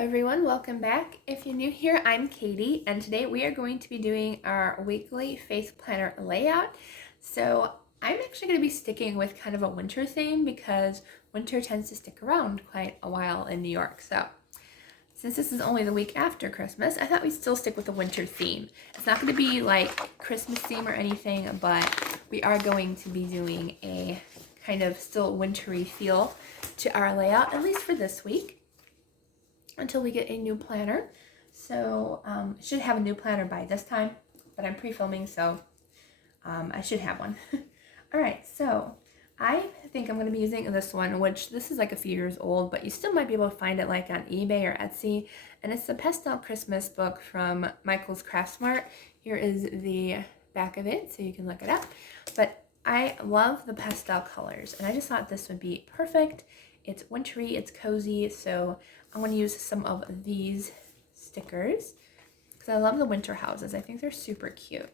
everyone, welcome back. If you're new here, I'm Katie, and today we are going to be doing our weekly faith planner layout. So I'm actually going to be sticking with kind of a winter theme because winter tends to stick around quite a while in New York. So since this is only the week after Christmas, I thought we'd still stick with the winter theme. It's not going to be like Christmas theme or anything, but we are going to be doing a kind of still wintry feel to our layout, at least for this week, until we get a new planner. So I should have a new planner by this time, but I'm pre-filming, so I should have one. All right, so I think I'm going to be using this one, which this is like a few years old, but you still might be able to find it like on eBay or Etsy. And it's the Pastel Christmas book from Michael's Craft Mart. Here is the back of it, so you can look it up. But I love the pastel colors, and I just thought this would be perfect. It's wintry, it's cozy, so I'm going to use some of these stickers because I love the winter houses. I think they're super cute.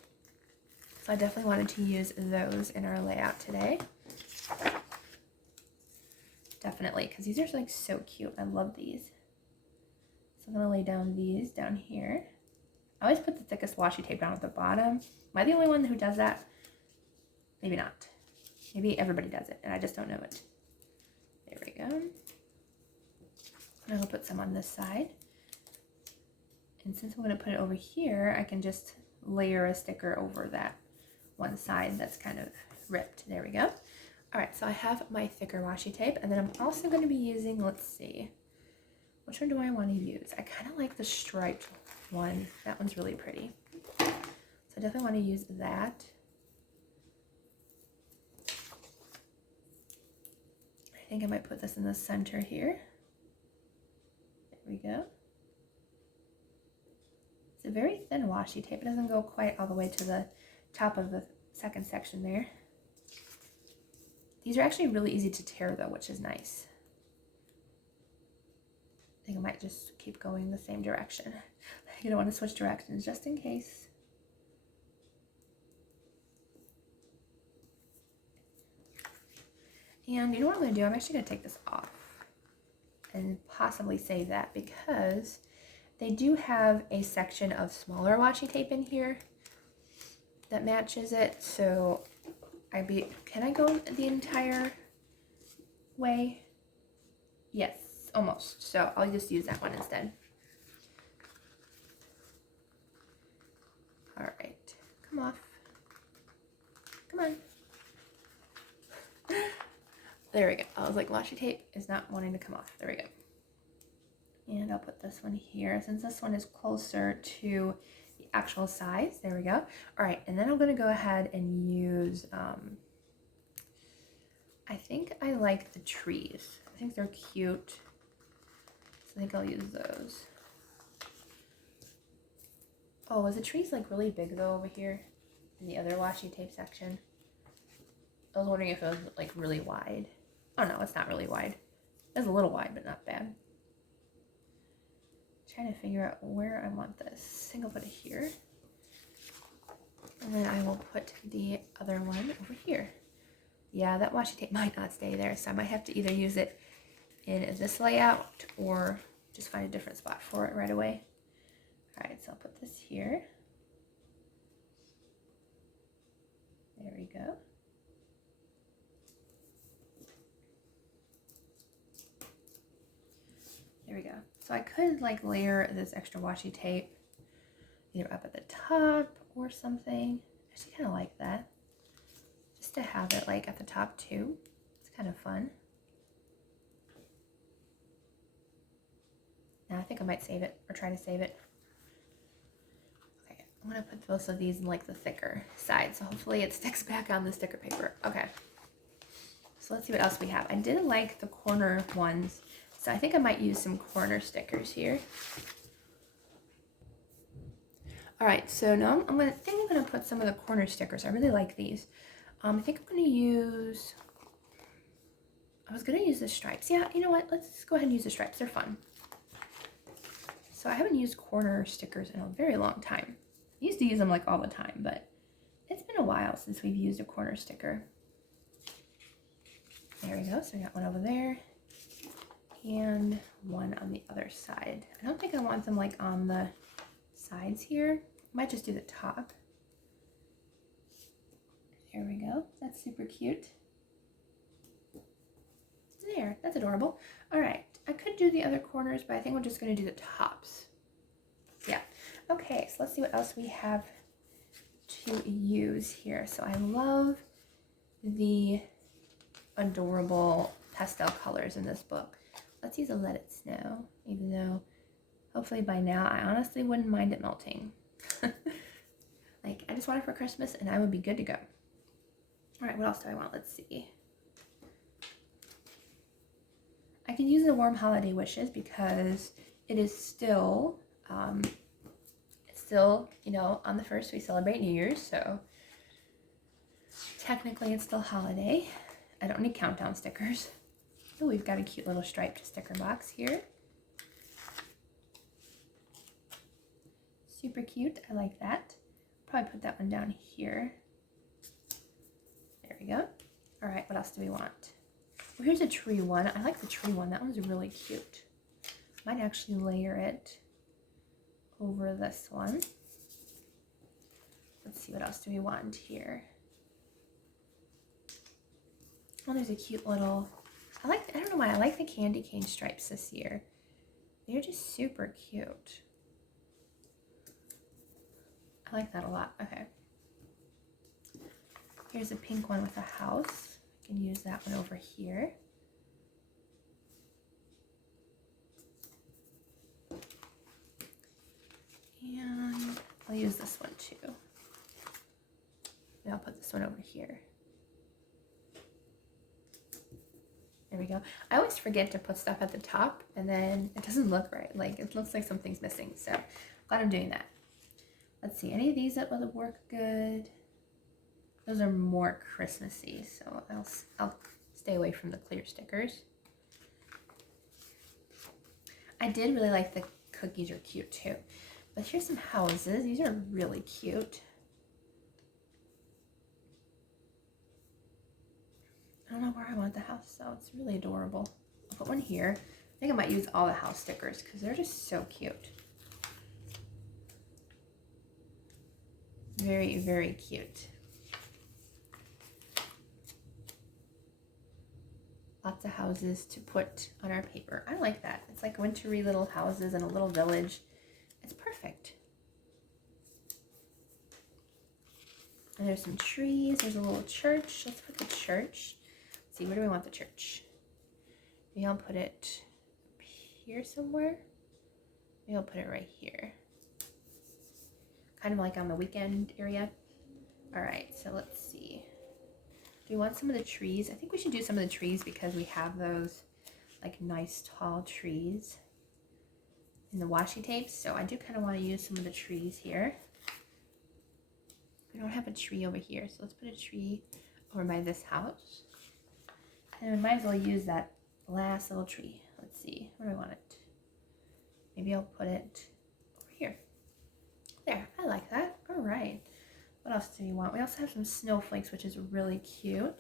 So I definitely wanted to use those in our layout today. Definitely, because these are like so cute. I love these. So I'm going to lay down these down here. I always put the thickest washi tape down at the bottom. Am I the only one who does that? Maybe not. Maybe everybody does it and I just don't know it. There we go. And I'll put some on this side. And since I'm going to put it over here, I can just layer a sticker over that one side that's kind of ripped. There we go. All right, so I have my thicker washi tape, and then I'm also going to be using, let's see, which one do I want to use? I kind of like the striped one. That one's really pretty. So I definitely want to use that. I think I might put this in the center here. There we go. It's a very thin washi tape. It doesn't go quite all the way to the top of the second section there. These are actually really easy to tear though, which is nice. I think I might just keep going the same direction. You don't want to switch directions just in case. And you know what I'm going to do? I'm actually going to take this off and possibly save that because they do have a section of smaller washi tape in here that matches it. So can I go the entire way? Yes, almost. So I'll just use that one instead. All right, come off. Come on. There we go. I was like, washi tape is not wanting to come off. There we go. And I'll put this one here since this one is closer to the actual size. There we go. All right, and then I'm going to go ahead and use, I think I like the trees. I think they're cute. So I think I'll use those. Oh, is the trees like really big though over here in the other washi tape section? I was wondering if it was like really wide. Oh no, it's not really wide. It's a little wide, but not bad. Trying to figure out where I want this. I think I'll put it here. And then I will put the other one over here. Yeah, that washi tape might not stay there, so I might have to either use it in this layout or just find a different spot for it right away. All right, so I'll put this here. There we go. There we go. So I could like layer this extra washi tape either up at the top or something. I actually kind of like that. Just to have it like at the top too. It's kind of fun. Now I think I might save it or try to save it. Okay, I'm gonna put both of these in like the thicker side. So hopefully it sticks back on the sticker paper. Okay. So let's see what else we have. I did like the corner ones. So I think I might use some corner stickers here. All right, so now I'm gonna put some of the corner stickers. I really like these. I think I'm gonna use, I was gonna use the stripes. Yeah, you know what? Let's go ahead and use the stripes. They're fun. So I haven't used corner stickers in a very long time. I used to use them like all the time, but it's been a while since we've used a corner sticker. There we go. So we got one over there. and one on the other side. I don't think I want them like on the sides here. I might just do the top. There we go. That's super cute. There, that's adorable. All right, I could do the other corners, but I think we're just gonna do the tops. Yeah. Okay, so let's see what else we have to use here. So I love the adorable pastel colors in this book. Let's use a Let It Snow, even though hopefully by now I honestly wouldn't mind it melting. Like, I just want it for Christmas and I would be good to go. All right, what else do I want? Let's see. I can use the warm holiday wishes because it is still, you know, on the 1st we celebrate New Year's, so technically it's still holiday. I don't need countdown stickers. Oh, we've got a cute little striped sticker box here. Super cute, I like that. Probably put that one down here. There we go. All right, what else do we want? Well, here's a tree one. I like the tree one. That one's really cute. Might actually layer it over this one. Let's see, what else do we want here? Oh, there's a cute little, I don't know why, I like the candy cane stripes this year. They're just super cute. I like that a lot. Okay. Here's a pink one with a house. I can use that one over here. And I'll use this one too. And I'll put this one over here. There we go. I always forget to put stuff at the top and then it doesn't look right. Like, it looks like something's missing. So glad I'm doing that. Let's see, any of these that would work good? Those are more Christmassy, so I'll stay away from the clear stickers. I did really like the cookies are cute too. But here's some houses. These are really cute. I don't know where I want the house, so it's really adorable. I'll put one here. I think I might use all the house stickers because they're just so cute. Very, very cute. Lots of houses to put on our paper. I like that. It's like wintry little houses in a little village. It's perfect. And there's some trees. There's a little church. Let's put the church. Let's see, where do we want the church? Maybe I'll put it up here somewhere. Maybe I'll put it right here. Kind of like on the weekend area. All right, so let's see. Do we want some of the trees? I think we should do some of the trees because we have those like nice tall trees in the washi tapes. So I do kind of want to use some of the trees here. We don't have a tree over here, so let's put a tree over by this house. And we might as well use that last little tree. Let's see, where do I want it? Maybe I'll put it over here. There, I like that. All right. What else do we want? We also have some snowflakes, which is really cute.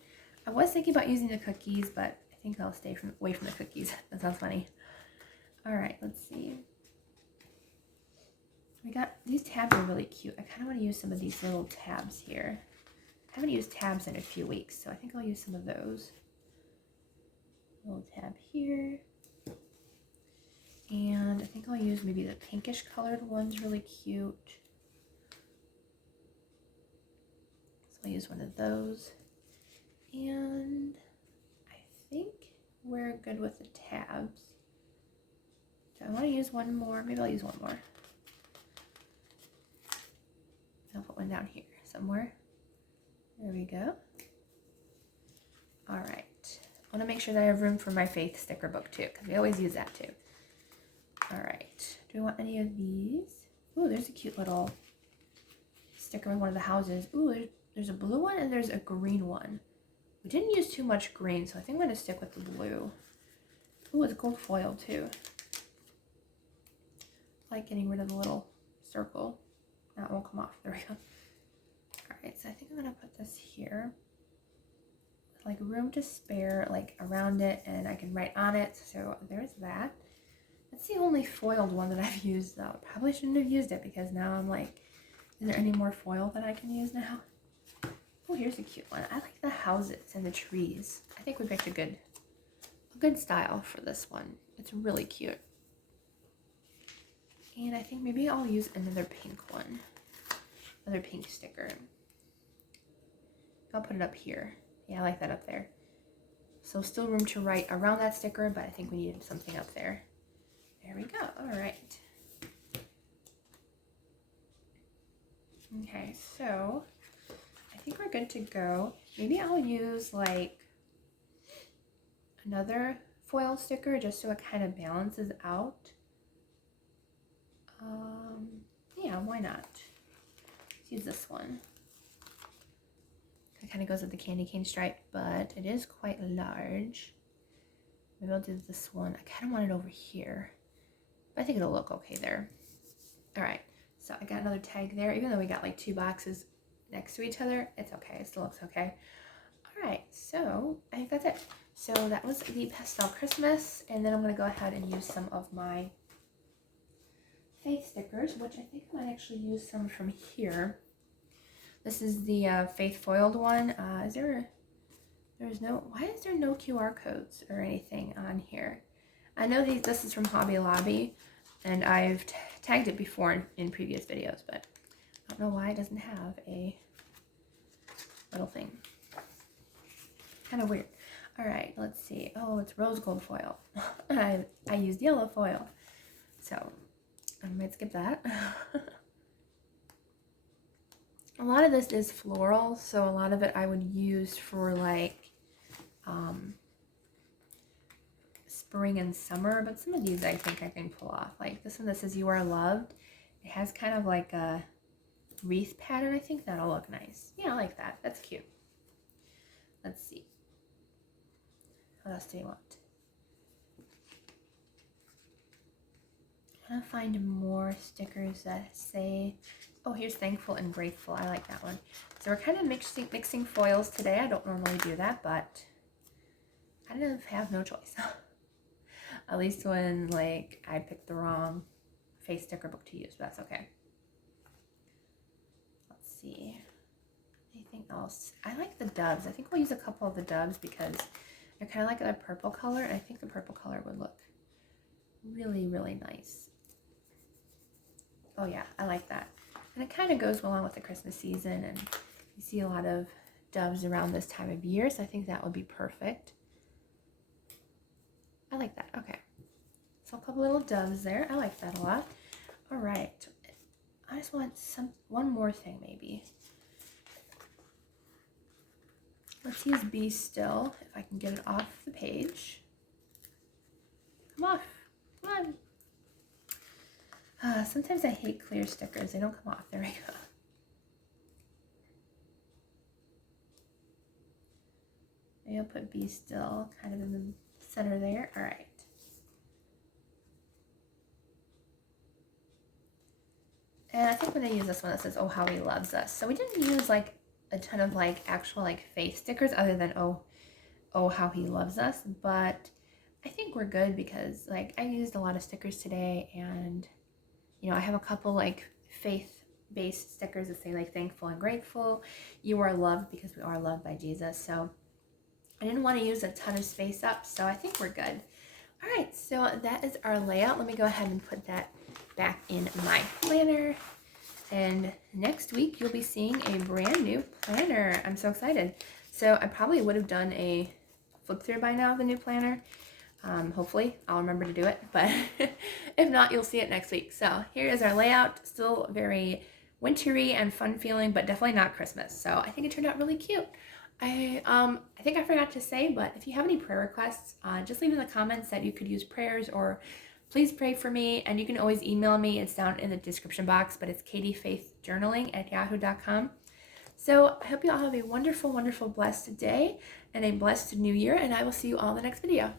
I was thinking about using the cookies, but I think I'll stay away from the cookies. That sounds funny. All right, let's see. We got, these tabs are really cute. I kind of want to use some of these little tabs here. I haven't used tabs in a few weeks, so I think I'll use some of those. Little tab here. And I think I'll use maybe the pinkish colored ones, really cute. So I'll use one of those. And I think we're good with the tabs. So I want to use one more. Maybe I'll use one more. I'll put one down here somewhere. There we go. All right. I want to make sure that I have room for my Faith sticker book too, because we always use that too. All right. Do we want any of these? Ooh, there's a cute little sticker with one of the houses. Ooh, there's a blue one and there's a green one. We didn't use too much green, so I think I'm going to stick with the blue. Ooh, it's gold foil too. I like getting rid of the little circle. That won't come off. There we go. All right, so I think I'm going to put this here. like room to spare like around it, and I can write on it. So there's that. That's the only foiled one that I've used though. Probably shouldn't have used it because now I'm like, is there any more foil that I can use now? Oh, here's a cute one. I like the houses and the trees. I think we picked a good style for this one. It's really cute. And I think maybe I'll use another pink one. Another pink sticker. I'll put it up here. Yeah, I like that up there. So still room to write around that sticker, but I think we needed something up there. There we go. All right. Okay, so I think we're good to go. Maybe I'll use like another foil sticker just so it kind of balances out. Yeah, why not? Let's use this one. It kind of goes with the candy cane stripe, but it is quite large. Maybe I'll do this one. I kind of want it over here, but I think it'll look okay there. All right, so I got another tag there. Even though we got like 2 boxes next to each other, it's okay. It still looks okay. All right, so I think that's it. So that was the Pastel Christmas, and then I'm going to go ahead and use some of my faith stickers, which I think I might actually use some from here. This is the faith foiled one. Why is there no QR codes or anything on here? I know this is from Hobby Lobby, and I've tagged it before in previous videos, but I don't know why it doesn't have a little thing. Kind of weird. All right, let's see. Oh, it's rose gold foil. I used yellow foil, so I might skip that. A lot of this is floral, so a lot of it I would use for like spring and summer, but some of these I think I can pull off. Like this one that says "You Are Loved." It has kind of like a wreath pattern. I think that'll look nice. Yeah, I like that. That's cute. Let's see. What else do you want? I'm gonna find more stickers that say, oh, here's thankful and grateful. I like that one. So we're kind of mixing foils today. I don't normally do that, but I kind of have no choice. At least when like I picked the wrong face sticker book to use, but that's okay. Let's see. Anything else? I like the doves. I think we'll use a couple of the doves because they're kind of like a purple color, and I think the purple color would look really, really nice. Oh yeah, I like that. And it kind of goes along with the Christmas season, and you see a lot of doves around this time of year, so I think that would be perfect. I like that. Okay. So a couple little doves there. I like that a lot. All right. I just want one more thing maybe. Let's use Be Still, if I can get it off the page. Come off. Come on. Sometimes I hate clear stickers. They don't come off. There we go. Maybe I'll put Be Still kind of in the center there. All right. And I think when I use this one, it says, oh, how he loves us. So we didn't use like a ton of like actual like face stickers other than, oh, how he loves us. But I think we're good because like I used a lot of stickers today, and you know, I have a couple like faith-based stickers that say like thankful and grateful. You are loved because we are loved by Jesus. So I didn't want to use a ton of space up, so I think we're good. All right, so that is our layout. Let me go ahead and put that back in my planner. And next week you'll be seeing a brand new planner. I'm so excited. So I probably would have done a flip through by now of the new planner. Hopefully I'll remember to do it, but if not, you'll see it next week. So here is our layout. Still very wintry and fun feeling, but definitely not Christmas. So I think it turned out really cute. I think I forgot to say, but if you have any prayer requests, just leave in the comments that you could use prayers, or please pray for me. And you can always email me. It's down in the description box, but it's katiefaithjournaling@yahoo.com. So I hope you all have a wonderful, wonderful, blessed day and a blessed new year, and I will see you all in the next video.